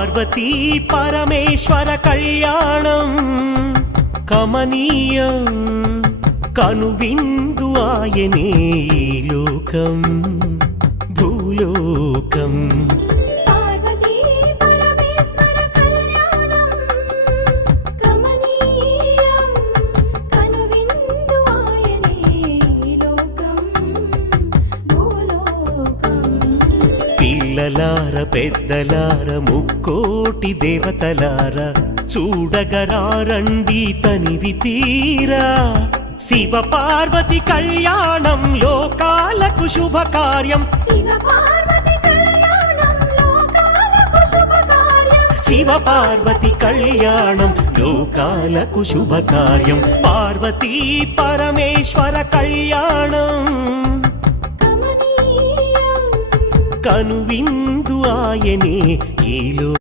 పార్వతీ పరమేశ్వర కళ్యాణం కమనీయం కనువిందు ఆయనే ఈ లోకం భూలోకం. పార్వతీ పరమేశ్వర కళ్యాణం కమనీయం కనువిందు ఆయనే ఈ లోకం భూలోకం. పిల్లలార పెద్దలార ముక్కోటి దేవతలార చూడగరారండి తనివి తీరా శివ పార్వతి కళ్యాణం లోకాలకు శుభకార్యం. శివ పార్వతి కళ్యాణం లోకాలకు శుభకార్యం. శివ పార్వతి కళ్యాణం లోకాలకు శుభకార్యం. పార్వతీ పరమేశ్వర కళ్యాణం కమనీయం కనువిందు ఆయనే ఈలో